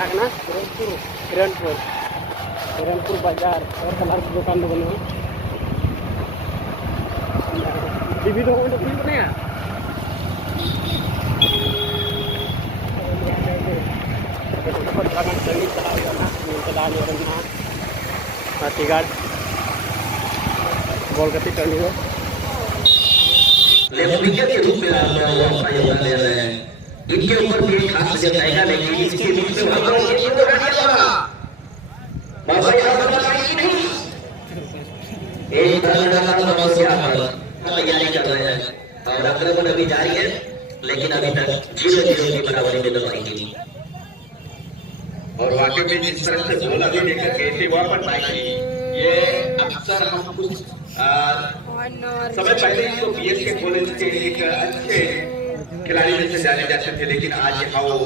Karena Kiranpur Bazar और colour की दुकान बनी है बीबी तो उन्हें बीबी नहीं है हाथीघाट गोलगप्पे टर्नी है लेफ्टिनेंट के रूप में आप अपना योगदान दे रहे हैं। इनके ऊपर भी खास जताएगा लेकिन इसके बीच में वहां पर ये तो रहने वाला बाबा यहां पर लगाएंगे नहीं एक धरना का समस्या पर तैयारी कर रहे हैं और आक्रमण अभी जारी है लेकिन अभी तक 0-0 की बराबरी में दबाई गई और वाकई में जिस तरह से गोल अभी लेकर गए थे वहां पर पाई ये अक्सर हम कुछ समय पहले ही तो बीएसके कॉलेज के एक अच्छे खिलाड़ी में से जाने जाते थे लेकिन आज यहाँ वो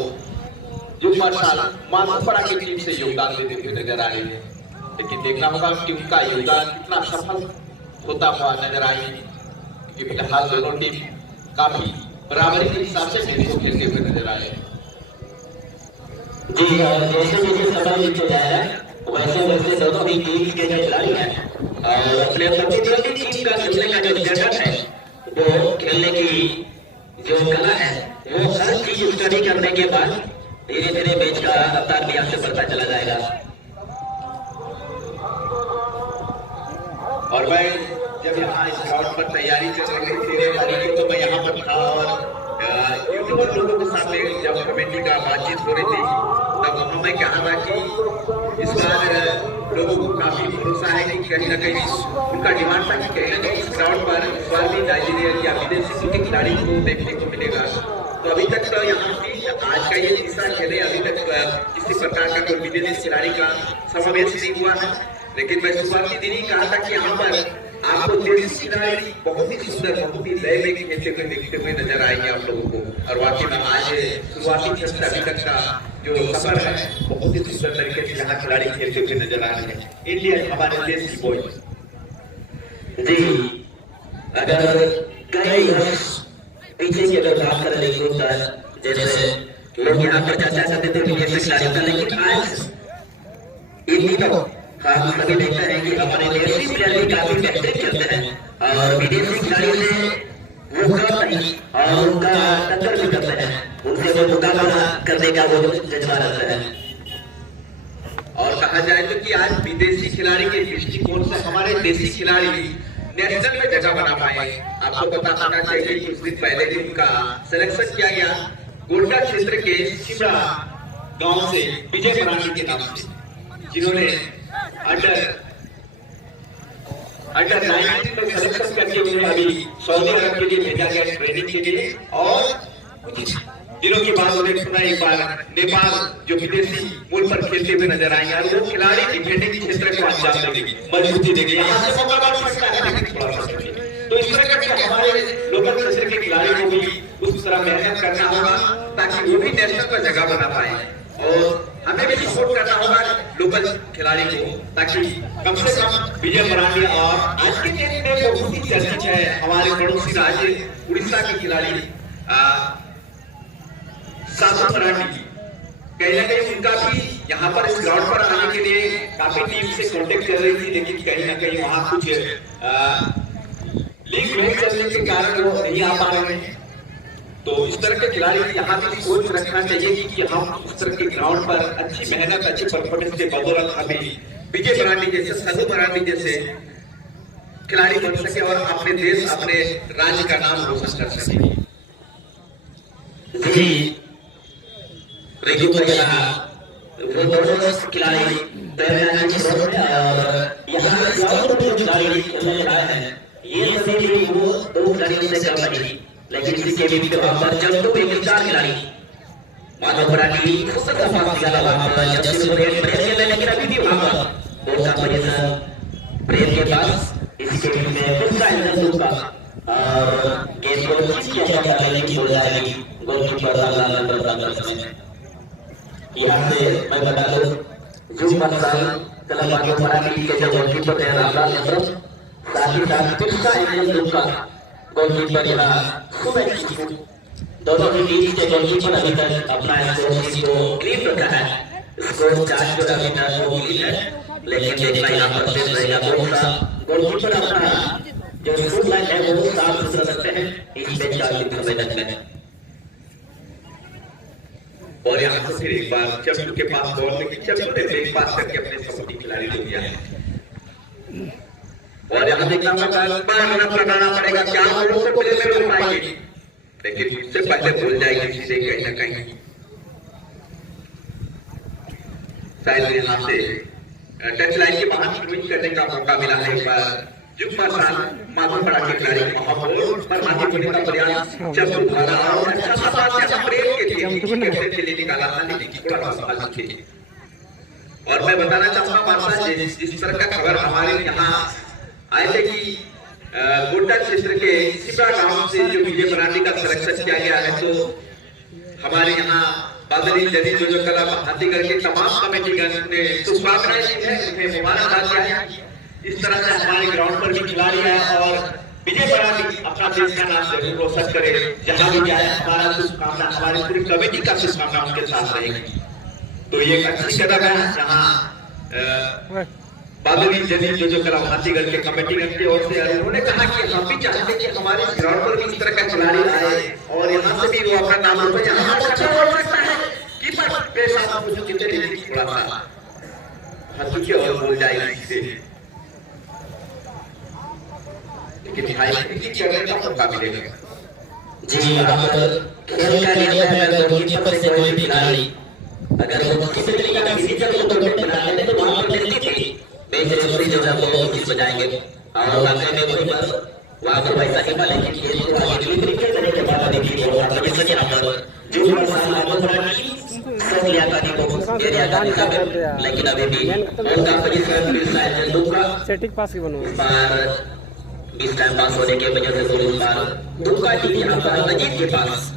युवा साल मानसपरा की टीम से योगदान देते हुए नजर आ रहे हैं लेकिन देखना होगा कि उनका योगदान कितना सफल होता हुआ नजर आए क्योंकि फिलहाल दोनों टीम काफी बराबरी के हिसाब से गेम को खेलते हुए नजर आए जी और जैसे जैसे समय बीतते जा रहा है वैसे वैसे दोनों ही टीम के जो खिलाड़ी हैं और अपने प्रतिद्वंदी टीम का खेलने का जो जगत है वो खेलने की जो कला है वो हर चीज स्टडी करने के बाद धीरे धीरे मैच का रफ्तार भी आपसे बढ़ता चला जाएगा। और मैं जब यहाँ इस ग्राउंड पर तैयारी कर रही थी तो मैं यहाँ पर था और यूट्यूबर लोगों के साथ जब कमेटी का बातचीत हो रही थी तब उन्होंने कहा था कि इस बार लोगों को काफी भरोसा है कि कहीं ना कहीं उनका डिमांड था कि कहीं ना कहीं इस ग्राउंड पर इस बार भी नाइजीरिया या विदेशी के खिलाड़ी को देखने को मिलेगा। तो अभी तक तो यहाँ आज का ये तीसरा खेल है अभी तक किसी प्रकार का कोई विदेशी खिलाड़ी का समावेश नहीं हुआ है लेकिन मैं शुरुआती दिन ही कहा था कि यहाँ पर आपको देसी खिलाड़ी बहुत ही सुंदर बहुत ही लय में खेलते हुए देखते हुए नजर आएंगे आप लोगों को और वाकई में आज शुरुआती खेल से अभी तक का जो सफर है बहुत ही सुंदर तरीके से यहाँ खिलाड़ी खेलते हुए नजर आ रहे हैं इंडिया हमारे देश की बॉय जी अगर कई वर्ष पीछे की अगर बात करें तो जैसे लोग यहाँ पर चर्चा करते थे विदेशी खिलाड़ियों का लेकिन आज इन दिनों हम सभी देखते हैं कि हमारे देशी प्लेयर भी काफी बेहतरीन खेलते हैं और विदेशी खिलाड़ियों से वो कम नहीं और उनका टक्कर भी करते हैं उनसे वो मुकाबला करने का वो जज्बा रखते हैं और कहा जाए तो कि आज विदेशी खिलाड़ी के दृष्टिकोण से हमारे देशी खिलाड़ी नेशनल में जगह बना पाए। आपको पता होना चाहिए कि कुछ दिन पहले ही उनका सिलेक्शन किया गया गोंडा क्षेत्र के शिमला गांव से विजय मराठी के नाम से जिन्होंने अंडर 19 में सिलेक्शन करके उन्हें अभी सऊदी अरब के लिए भेजा गया ट्रेनिंग के लिए और कुछ दिनों के बाद उन्हें सुना एक बार नेपाल जो विदेशी मूल पर खेलते हुए नजर आएंगे और वो खिलाड़ी डिफेंडिंग क्षेत्र को अंजाम देंगे मजबूती देंगे यहाँ से मौका बढ़ सकता है लेकिन थोड़ा सा तो इस तरह के हमारे लोकल क्षेत्र के खिलाड़ी को भी उस तरह मेहनत करना होगा ताकि वो भी नेशनल पर जगह बना पाए और हमें भी सपोर्ट करना होगा लोकल खिलाड़ी को ताकि कम से कम विजय मराठी और आज के दिन में बहुत ही चर्चित है हमारे पड़ोसी राज्य उड़ीसा के खिलाड़ी साधु मराठी कहीं ना कहीं उनका भी यहाँ पर इस ग्राउंड पर आने के लिए काफी टीम से कांटेक्ट कर रही थी लेकिन कहीं ना कहीं वहाँ कुछ लीग मैच चलने के कारण वो नहीं आ पा रहे हैं। तो इस तरह के खिलाड़ी यहाँ भी सोच रखना चाहिए कि हम उस तरह के ग्राउंड पर अच्छी मेहनत अच्छी परफॉर्मेंस के बदौलत हमें विजय मराठी जैसे साधु मराठी जैसे खिलाड़ी बन सके और अपने देश अपने राज्य का नाम रोशन कर सके। वो दोनों खिलाड़ी तैयारी कर रहे हैं और यहाँ ग्राउंड में जो खिलाड़ी खेलने जा रहे हैं ये सभी भी वो दो खिलाड़ियों से कम नहीं लेकिन इसके बीच में वहां पर जब तो एक चार खिलाड़ी माधव मराठी खुद का पास ज्यादा वहां पर जब से प्रेम खेल रहे लेकिन अभी भी वहां पर बहुत का पोजीशन प्रेम के पास इसके बीच में खुद का इंतजाम का और गेंद को किसी अच्छा करने की हो जाएगी गोलकीपर लाल नंबर 15 में यहाँ से मैं बता दूं जो मसाल कला माधव मराठी के जो गोलकीपर है रामलाल यादव साथ ही साथ पिछला इंडियन का गोलकीपर यहाँ दोनों ही टीम के गोलकीपर अभी तक अपना स्कोर को क्लीन रखा है स्कोर 4 जो अभी तक वो मिली है, लेकिन देखना यहाँ पर शेष रहेगा कौन सा गोलकीपर अपना जो स्कोर लाइन है वो साफ सुथरा रखते हैं इस मैच का अंतिम समय तक में। और यहाँ से फिर एक बार चप्पू के पास बॉल लेकिन चप्पू ने ब्रेक पास करके अपने सपोर्टिंग खिलाड़ी को दिया है। और यहाँ देखना होगा रन लगाना पड़ेगा, क्या गोलों से पहले में रोक पाएंगे, लेकिन उससे पहले भूल जाएगी जिसे कहीं ना कहीं शायद यहाँ से टच लाइन के बाहर स्विंग करने का मौका मिला है। एक बार जुम्मा साल मालूम पड़ा के खिलाड़ी महाबोल पर माथे होने का प्रयास चप्पू द्वारा और अच्छा सा पास यहाँ ब्रेक के लिए कैसे चले निकाला था, लेकिन थोड़ा सा संभाल के। और मैं बताना चाहूंगा मानसा जिस तरह का खबर हमारे यहाँ आए थे कि गोड्डा क्षेत्र के सिपरा गांव से जो विजय मराठी का सिलेक्शन किया गया है, तो हमारे यहाँ बादली जनी जो कला हाथीगढ़ के तमाम कमेटीगण ने शुभकामनाएं दी है, उन्हें मुबारकबाद दिया है। इस तरह से हमारे ग्राउंड पर भी खिलाड़ी है और विजय मराठी अपना देश का नाम जरूर रोशन करे, जहां भी जाए हमारा शुभकामना, हमारी पूरी कमेटी का शुभकामना उनके साथ रहेगी। तो ये एक अच्छी कदम है जहाँ बादली जनी जो कला हाथीगढ़ के कमेटीगण की ओर से उन्होंने कहा कि हम भी चाहते हैं कि हमारे ग्राउंड पर भी इस तरह का खिलाड़ी आए और यहाँ से भी वो अपना नाम रोशन, यहाँ अच्छा हो सकता है कीपर पेशा कितने थोड़ा सा हंसुके और बोल जाएगा इससे, लेकिन हाई किक करने का मौका मिलेगा। जी यहाँ पर खेल का नियम है, अगर गोलकीपर से कोई भी खिलाड़ी अगर वो किसी तरीके का फिजिकल टूर्नामेंट बना लेते तो वहां पर देखिए बेहतरीन जो है वो बहुत कुछ बजाएंगे और वाकई में वहीं पर वहां पर वैसा ही बना, लेकिन खेल को आगे तरीके से लेके बाहर देखिए और वहां पर जैसे यहाँ पर जो सामने सब लिया था को एरिया का निकाल, लेकिन अभी भी उनका पोजीशन शायद दूसरा सेटिंग पास की बनवा बार 20 टाइम पास होने की वजह से थोड़ी बार दूसरा टीम यहाँ पर अजीत के पास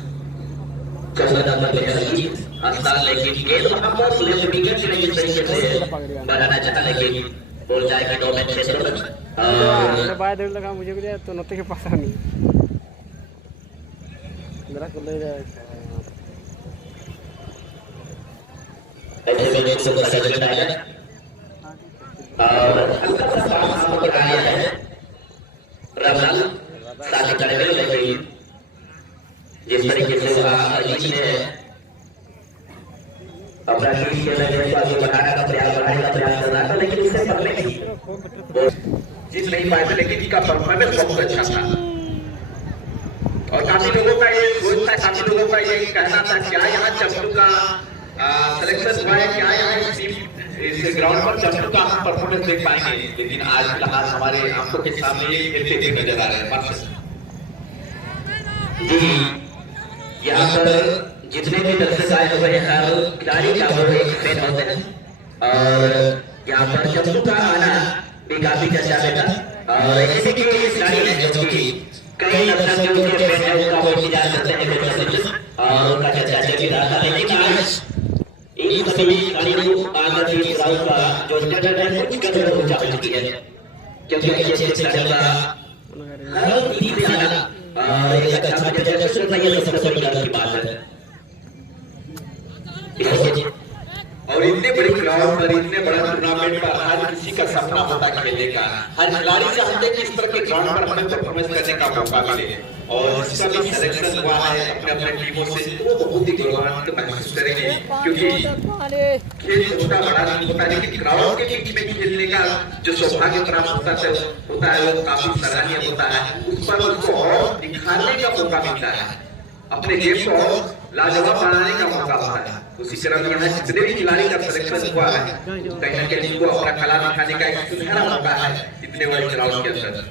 14 नंबर पे अजीत हंसता, लेकिन गेंद वहां पर लेफ्ट विकेट से जिस तरीके से बनाना चाहा, लेकिन बोल जाएगी 9 मैच क्षेत्र में और बाय दौड़ लगा मुझे भी तो नते के पास नहीं जरा को ले जाए ऐसे में एक सुपर सजन आया और हल्का सा पास पर आया है रमजान साथ करेंगे, लेकिन जिस तरीके से अजीत ने अपना टीम के लगे तो आगे बढ़ाने का प्रयास कर रहा था, लेकिन इससे पहले ही जीत नहीं पाए थे, लेकिन इनका परफॉर्मेंस बहुत अच्छा था और काफी लोगों का ये सोच था, काफी लोगों का ये कहना था क्या यहाँ चप्पू का सिलेक्शन हुआ है, क्या यहाँ इस ग्राउंड पर चप्पू का हम परफॉर्मेंस देख पाएंगे, लेकिन आज फिलहाल हमारे आंखों के सामने ये खेलते हुए नजर आ रहे हैं। यहाँ पर जितने भी दर्शक आए हुए हैं हर खिलाड़ी का वो एक फैन होते हैं और यहाँ पर चप्पू का आना भी काफी चर्चा में था और ऐसे भी कई खिलाड़ी हैं जो कि कई दर्शक जो उनके फैन हैं उनका वो इंतजार करते हैं और उनका चर्चा चलती रहा था, लेकिन आज इन सभी खिलाड़ियों आगे भी राउंड का जो स्टैंडर्ड है कुछ कदम ऊंचा हो चुकी है, क्योंकि अच्छे खिलाड़ियों का हर टीम से आना और एक अच्छा प्रदर्शन करना ये सबसे बड़ी बात है। और इतने बड़े ग्राउंड पर इतने बड़ा टूर्नामेंट पर हर किसी का सपना होता खेलने का, हर खिलाड़ी चाहते हैं कि इस तरह के ग्राउंड पर हमें परफॉर्मेंस करने का मौका मिले और जिसका भी सिलेक्शन हुआ है अपने अपने टीमों से वो बहुत ही गौरवान्वित महसूस करेंगे, क्योंकि खेल छोटा बड़ा नहीं होता, लेकिन ग्राउंड के बीच में खेलने का जो सौभाग्य प्राप्त होता है वो काफी सराहनीय होता है, उस पर उनको और दिखाने का मौका मिलता है, अपने गेम को और लाजवाब बनाने का मौका होता है। उसी तरह यहाँ जितने भी खिलाड़ी का सिलेक्शन हुआ है कहीं ना कहीं उनको अपना कला दिखाने का एक सुनहरा मौका है इतने बड़े ग्राउंड के अंदर।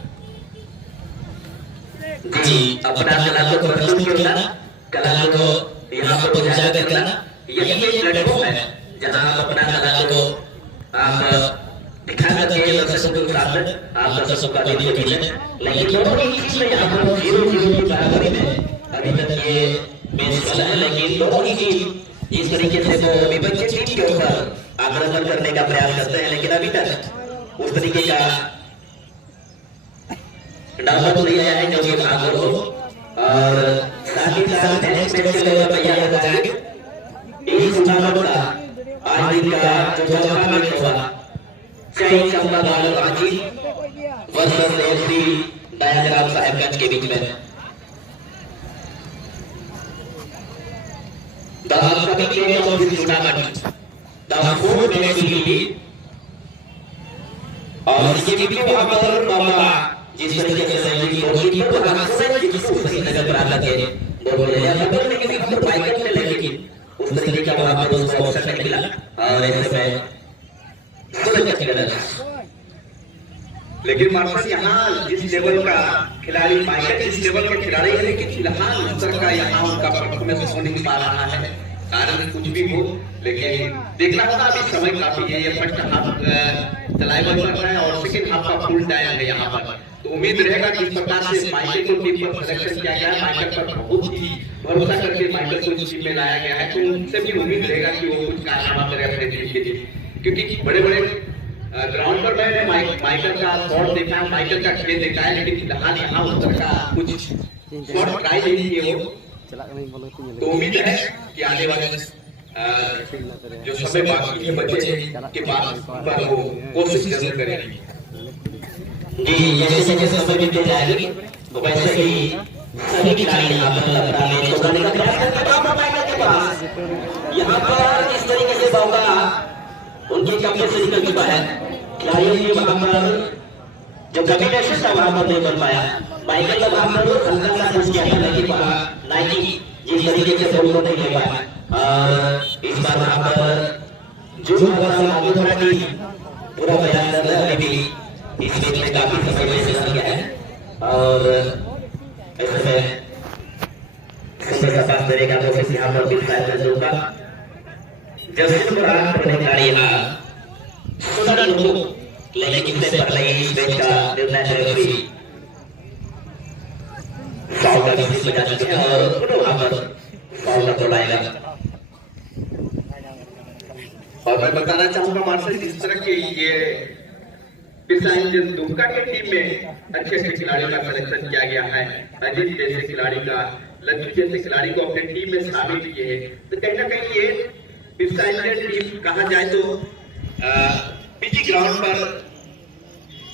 जी अपना कला को प्रस्तुत करना, कला को यहाँ पर उजागर करना, यही एक प्लेटफॉर्म है जहाँ आप अपना कला को आप दिखा सकते हैं दर्शकों के सामने, आप दर्शकों का वीडियो खींचे, लेकिन दोनों ही चीज में यहाँ पर 0-0 की बराबरी में अभी तक ये मैच चला है, लेकिन दोनों ही टीम इस तरीके से वो विपक्षी टीम के ऊपर आक्रमण करने का प्रयास करते हैं, लेकिन अभी तक उस तरीके का डाउनलोड नहीं आया है जो कि भागो हो और साथ ही साथ नेक्स्ट मैच के लिए तैयार हो जाएंगे। इस टूर्नामेंट का आज दिन जनाब साहेबगंज के बीच में। The upcoming game of this tournament, the fourth match will be, और इसके बीच में वहाँ पर मामला जिस तरीके से सही गोलकीपर और अक्सर जिसको सही नजर पर आता है गोल ले लिया था, लेकिन किसी को बाइकर ने लेकिन उस तरीके का वहाँ पर उसको ऑप्शन नहीं मिला और ऐसे में लेकिन मार्शल यहाँ जिस लेवल का खिलाड़ी माइकल जिस लेवल के खिलाड़ी है, लेकिन फिलहाल उत्तर का यहाँ उनका परफॉर्मेंस हो नहीं पा रहा है, कारण कुछ भी हो, लेकिन देखना होगा। अभी समय काफी है, ये फर्स्ट हाफ चलाएबल कर रहा है और सेकंड हाफ का फुल टाइम है यहाँ पर, तो उम्मीद रहेगा कि इस प्रकार से माइकल को टीम पर सिलेक्शन किया गया है, माइकल पर बहुत ही भरोसा करके माइकल को इस टीम में लाया गया है, तो उनसे भी उम्मीद रहेगा कि वो कुछ कारनामा करे अपने टीम के लिए, क्योंकि बड़े बड़े ग्राउंड पर मैंने माइकल का शॉट देखा है, माइकल का खेल देखा है, लेकिन फिलहाल यहाँ उत्तर का कुछ शॉट ट्राई नहीं किए वो, तो उम्मीद है कि आने वाले जो समय बाकी है बच्चे के बाद पर वो कोशिश जरूर करेंगे। जी, जैसे जैसे समय बीतते जाएगी तो वैसे ही सभी खिलाड़ी यहाँ पर लपड़ा में तो करने का प्रयास करते हैं। यहाँ पर इस तरीके से मौका उनके कब्जे से निकल चुका है, खिलाड़ियों की वहाँ पर जो कम्बिनेशन था वहाँ पर नहीं बन पाया, माइकल का वहाँ पर हल्का सा कुछ किया था, लेकिन वहाँ नाइकी जिस तरीके से बॉल को नहीं ले पाया, और इस बार वहाँ पर जो हमारा आगे बढ़ा टीम पूरा प्रयास कर रहा है, अभी भी इस मैच में काफी समय में से गया है और ऐसे में समय का पास करेगा तो फिर यहाँ पर भी फाइनल होगा। जैसे खिलाड़ी सुना लो, लेकिन इससे पहले ही मैच का निर्णय रेफरी फाउल का नोटिस लगा चुके हैं और वहां पर फाउल का बुलाएगा। और मैं बताना चाहूंगा मार्शल, जिस तरह के ये दुमका के टीम में अच्छे अच्छे खिलाड़ियों का सिलेक्शन किया गया है, अजीत जैसे खिलाड़ी का, लज्जू जैसे खिलाड़ी को अपने टीम में शामिल किए हैं, तो कहीं ना कहीं ये टीम कहा जाए तो पीजी ग्राउंड पर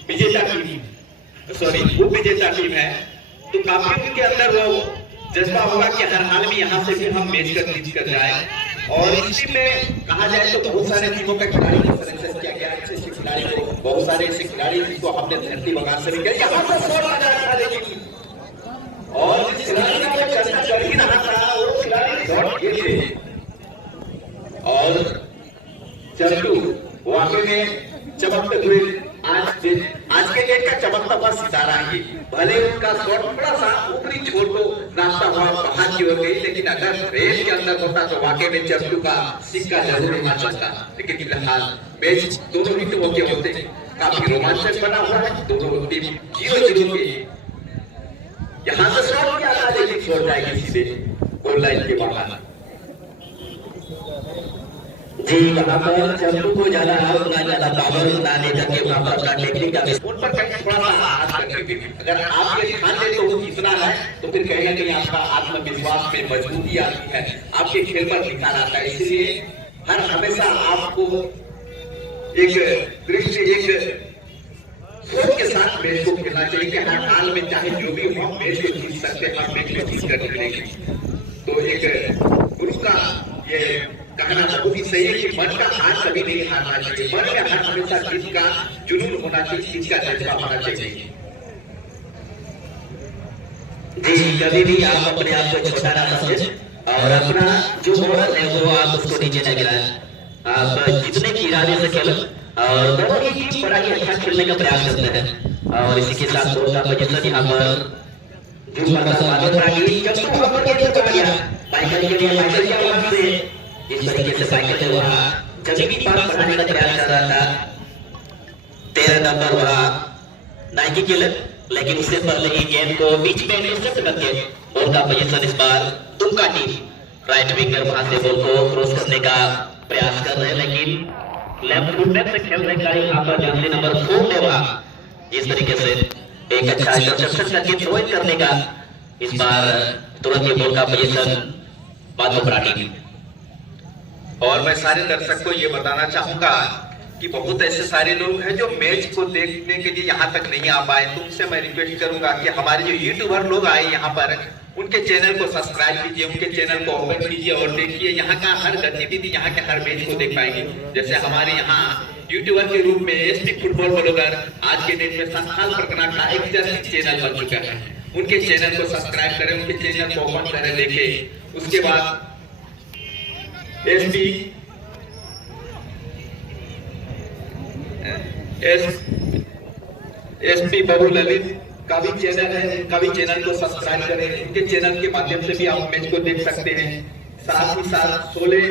विजेता टीम वो विजेता टीम है, तो काफी उनके अंदर वो जज्बा होगा कि हर हाल में यहाँ से भी हम मैच कर जीत कर जाए, और इस टीम में कहा जाए तो बहुत सारे टीमों के खिलाड़ी को सिलेक्शन किया गया, अच्छे अच्छे खिलाड़ी को, बहुत सारे ऐसे खिलाड़ी जिसको हमने धरती बगान से भी किया, यहाँ पर शॉट लगा रहा था, लेकिन और जिस खिलाड़ी का चर्चा कर ही रहा था वो खिलाड़ी शॉट किए थे और चंदू वाकई में चमकते हुए आज के डेट का चमकता हुआ सितारा ही, भले उनका शॉट थोड़ा सा ऊपरी छोर को रास्ता हुआ बाहर की ओर गई, लेकिन अगर रेल के अंदर होता तो वाकई में चंदू का सिक्का जरूर हिला सकता, लेकिन फिलहाल मैच दोनों हिट होते होते काफी रोमांचक बना हुआ है, दोनों टीम 0-0 के यहाँ से शॉट किया था, लेकिन छोड़ जाएगी सीधे गोल लाइन के बाहर। जी, वहाँ पर चंदू को ज्यादा पावर ना दे करके वहाँ पर अपना टेक्निक का उन पर कहीं थोड़ा सा हाथ करके अगर आप ये ध्यान दें तो इतना है, तो फिर कहीं ना कहीं आपका आत्मविश्वास में मजबूती आती है, आपके खेल पर निखार आता है, इसलिए हर हमेशा आपको एक दृष्टि एक सोच के साथ मैच को खेलना चाहिए कि हर हाल में चाहे जो भी हो मैच को जीत सकते हैं, हर मैच में जीत कर खेलेंगे। तो एक गुरु का ये कहना बहुत ही सही है कि मन का हार कभी नहीं हारना चाहिए, मन में हर हमेशा जीत का जुनून होना चाहिए, जीत का जज्बा होना चाहिए। जी, कभी भी आप अपने आप को छोटा ना समझे और अपना जो मॉडल है वो आप उसको नीचे न गिराएं, आप जितने की इरादे से खेलो और दोनों ही टीम बड़ा ही अच्छा खेलने का प्रयास करते हैं, और इसी के साथ गोल का पोजीशन यहाँ पर जो पर स्वागत रागी जब वहां पर ये कर दिया माइकल के लिए, माइकल के आवाज से इस तरीके से साइकिल से वहां जमीनी पार बढ़ाने का प्रयास कर रहा था 13 नंबर वहां नाइकी के लिए, लेकिन उससे पहले ही गेंद को बीच में इंटरसेप्ट करके बॉल का पोजीशन इस बार दुमका टीम राइट विंगर वहां से बॉल को क्रॉस करने का प्रयास कर रहे हैं, लेकिन लेफ्ट फुट से खेल रहे खिलाड़ी वहां पर जर्सी नंबर 4 ने वहां इस तरीके से एक अच्छा इंटरसेप्शन करके थ्रो इन करने का इस बार तुरंत ही बॉल का पोजीशन बादो पराठी। और मैं सारे दर्शक को ये बताना चाहूंगा कि बहुत ऐसे सारे लोग हैं जो मैच को देखने के लिए यहाँ तक नहीं आ पाए। तो उनसे मैं रिक्वेस्ट करूंगा कि हमारे जो यूट्यूबर लोग आए यहाँ पर, उनके चैनल को सब्सक्राइब कीजिए, उनके चैनल को ओपन कीजिए और देखिए यहाँ का हर गतिविधि, यहाँ के हर मैच को देख पाएंगे। जैसे हमारे यहाँ यूट्यूबर के रूप में एसपी फुटबॉल ब्लॉगर आज के डेट में संस्थान परगना का एक चर्चित चैनल बन चुका है। उनके चैनल को सब्सक्राइब करें, उनके चैनल को ओपन करें, देखें। उसके बाद एसपी बाबू ललित का भी चैनल है, उनका भी चैनल को सब्सक्राइब करें। उनके चैनल के माध्यम से भी आप मैच को देख सकते हैं। साथ ही साथ 16